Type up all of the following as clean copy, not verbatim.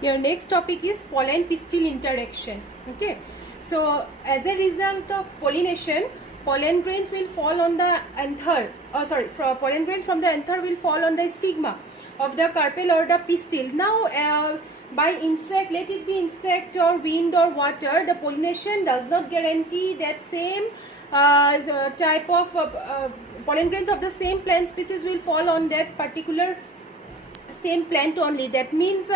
Your next topic is pollen pistil interaction. Okay, so as a result of pollination, pollen grains will fall on the anther. Pollen grains from the anther will fall on the stigma of the carpel or the pistil. Now, by insect, let it be insect or wind or water, the pollination does not guarantee that same type of pollen grains of the same plant species will fall on that particular same plant only. That means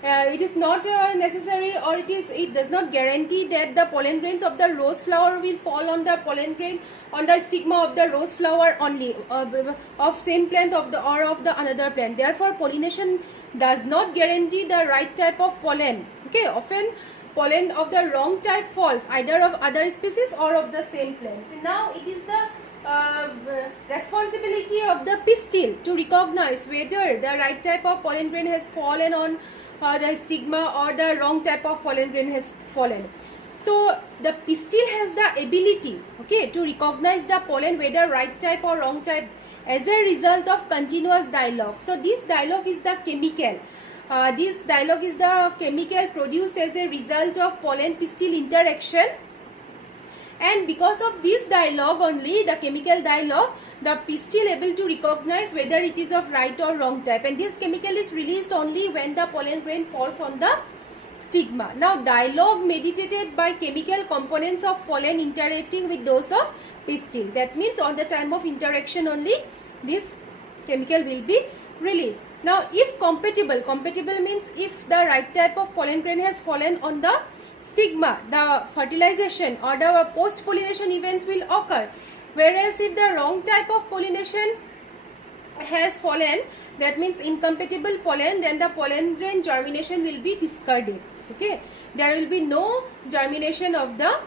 it is not necessary, or it does not guarantee that the pollen grains of the rose flower will fall on the pollen grain on the stigma of the rose flower only of same plant of the or of the another plant. Therefore, pollination does not guarantee the right type of pollen. Okay, often pollen of the wrong type falls either of other species or of the same plant. Now it is the responsibility of the pistil to recognize whether the right type of pollen grain has fallen on the stigma or the wrong type of pollen grain has fallen. So the pistil has the ability, okay, to recognize the pollen whether right type or wrong type as a result of continuous dialogue. So this dialogue is the chemical. This dialogue is the chemical produced as a result of pollen pistil interaction. And because of this dialogue only, the chemical dialogue, the pistil able to recognize whether it is of right or wrong type. And this chemical is released only when the pollen grain falls on the stigma. Now, dialogue mediated by chemical components of pollen interacting with those of pistil. That means on the time of interaction only, this chemical will be released. Now, if compatible means if the right type of pollen grain has fallen on the stigma, the fertilization or the post pollination events will occur. Whereas if the wrong type of pollination has fallen, that means incompatible pollen, then the pollen grain germination will be discarded. Okay, there will be no germination of the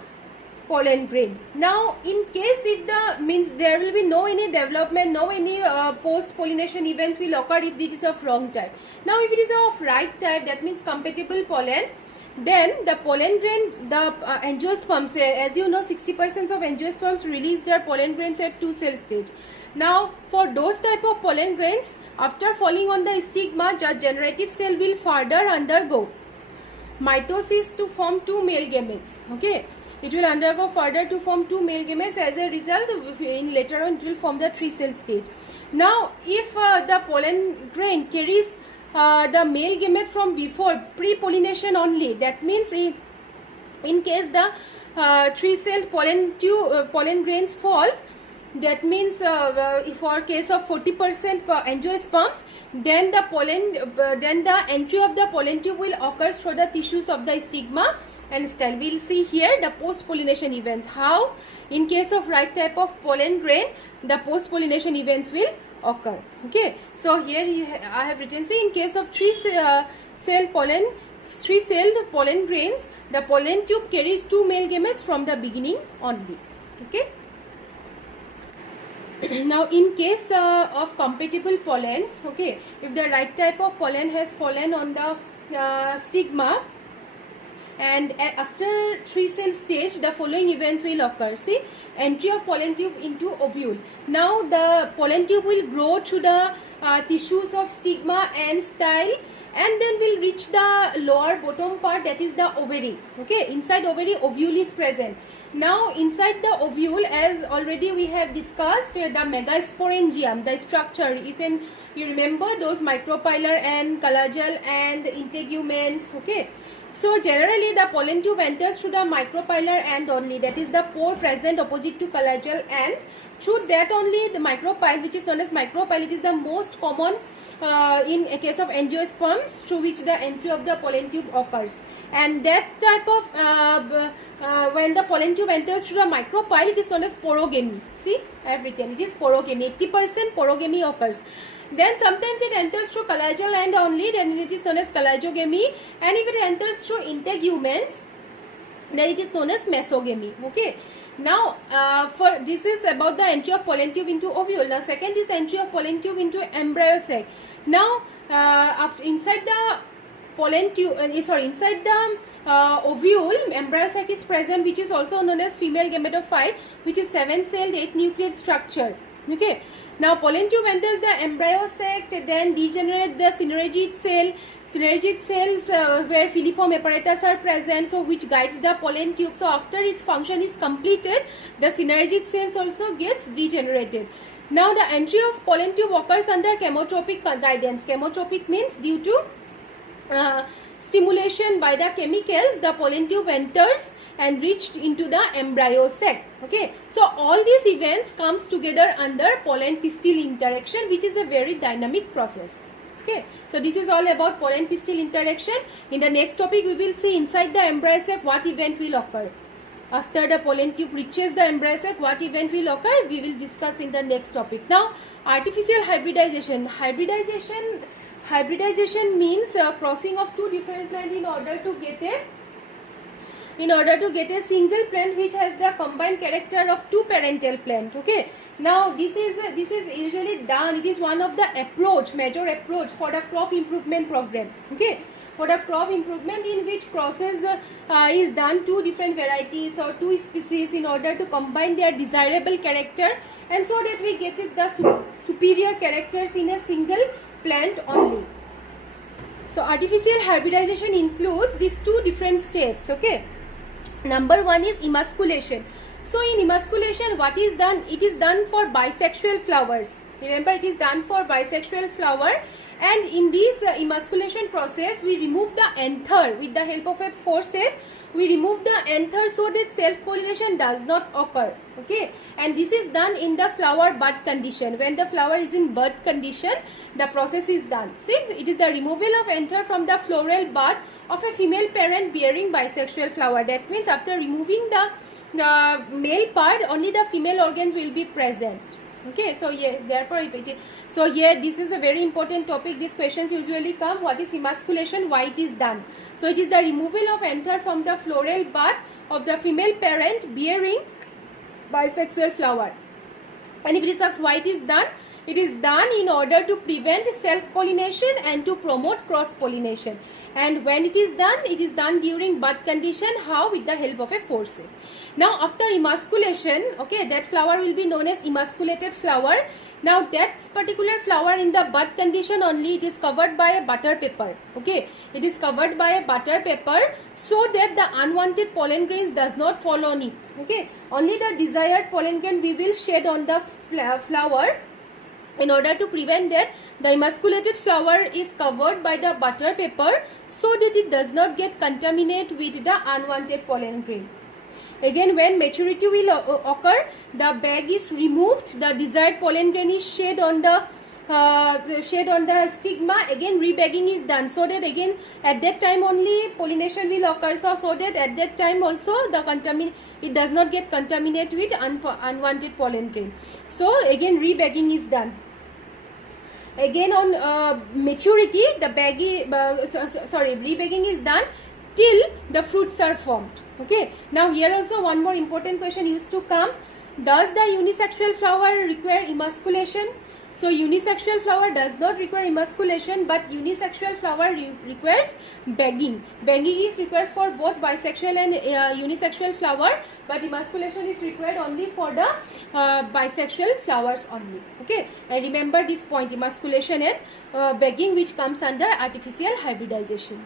pollen grain. Now, in case if the means there will be no any development, no any post pollination events will occur if it is of wrong type. Now, if it is of right type, that means compatible pollen, then the pollen grain, the angiosperms, as you know, 60% of angiosperms release their pollen grains at 2-cell stage. Now, for those type of pollen grains, after falling on the stigma, the generative cell will further undergo mitosis to form 2 male gametes. Okay, it will undergo further to form 2 male gametes. As a result, in later on, it will form the 3-cell stage. Now, if the pollen grain carries the male gamete from before pre-pollination only, that means in case the 3-celled pollen grains falls, that means for case of 40% angiosperms, then the entry of the pollen tube will occur through the tissues of the stigma and style. We will see here the post pollination events, how in case of right type of pollen grain the post pollination events will occur. Okay, so here I have written, see, in case of 3-celled pollen grains, the pollen tube carries 2 male gametes from the beginning only. Okay. Now, in case of compatible pollens, okay, if the right type of pollen has fallen on the stigma, and after 3-cell stage, the following events will occur. See, entry of pollen tube into ovule. Now, the pollen tube will grow through the tissues of stigma and style, and then will reach the lower bottom part, that is the ovary. Okay, inside ovary, ovule is present. Now, inside the ovule, as already we have discussed, the megasporangium, the structure, you remember those micropylar and collagel and integuments. Okay, so generally the pollen tube enters through the micropylar end only, that is the pore present opposite to collagel, and through that only the micropyle, which is known as micropyle, it is the most common in a case of angiosperms, through which the entry of the pollen tube occurs. And that type of when the pollen tube enters through the micropyle, it is known as porogamy. See, I have written, it is porogamy. 80% porogamy occurs. Then sometimes it enters through collagel end only, then it is known as collagogamy. And if it enters through integuments, then it is known as mesogamy. Okay. Now, for this is about the entry of pollen tube into ovule. Now, second is entry of pollen tube into embryo sac. Now, inside the pollen tube, inside the ovule, embryo sac is present, which is also known as female gametophyte, which is 7-celled 8-nucleate structure. Okay. Now pollen tube enters the embryo sac, then degenerates the synergid cell. Synergid cells where filiform apparatus are present, so which guides the pollen tube. So after its function is completed, the synergid cells also gets degenerated. Now the entry of pollen tube occurs under chemotropic guidance. Chemotropic means due to stimulation by the chemicals, the pollen tube enters and reached into the embryo sac. Okay, so all these events comes together under pollen pistil interaction, which is a very dynamic process. Okay, so this is all about pollen pistil interaction. In the next topic, we will see inside the embryo sac what event will occur. After the pollen tube reaches the embryo sac, what event will occur, we will discuss in the next topic. Now, artificial hybridization. Hybridization means crossing of two different plants in order to get a single plant which has the combined character of two parental plant. Okay, now this is usually done. It is one of the major approach for the crop improvement program. Okay, for the crop improvement, in which process is done two different varieties or two species in order to combine their desirable character, and so that we get the superior characters in a single plant only. So artificial hybridization includes these two different steps. Okay, number one is emasculation. So in emasculation, what is done? It is done for bisexual flowers. Remember, it is done for bisexual flower, and in this emasculation process, we remove the anther with the help of a forceps. We remove the anther so that self-pollination does not occur. Okay, and this is done in the flower bud condition. When the flower is in bud condition, the process is done. See, it is the removal of anther from the floral bud of a female parent bearing bisexual flower. That means after removing the male part, only the female organs will be present. Okay, so yeah, therefore this is a very important topic. These questions usually come. What is emasculation? Why it is done? So it is the removal of anther from the floral bud of the female parent bearing bisexual flower. And if it is asked why it is done, it is done in order to prevent self-pollination and to promote cross-pollination. And when it is done during bud condition. How? With the help of a forceps. Now after emasculation, okay, that flower will be known as emasculated flower. Now that particular flower in the bud condition only, it is covered by a butter paper. Okay, it is covered by a butter paper so that the unwanted pollen grains does not fall on it. Okay, only the desired pollen grain we will shed on the flower. In order to prevent that, the emasculated flower is covered by the butter paper so that it does not get contaminated with the unwanted pollen grain. Again, when maturity will occur, the bag is removed, the desired pollen grain is shed on the stigma. Again, rebagging is done so that again at that time only pollination will occur. So that at that time also it does not get contaminated with unwanted pollen grain. So again rebagging is done. Again on maturity, the rebagging is done till the fruits are formed. Okay, now here also one more important question used to come. Does the unisexual flower require emasculation? So unisexual flower does not require emasculation, but unisexual flower requires bagging. Bagging is required for both bisexual and unisexual flower, but emasculation is required only for the bisexual flowers only. Okay, and remember this point: emasculation and bagging, which comes under artificial hybridization.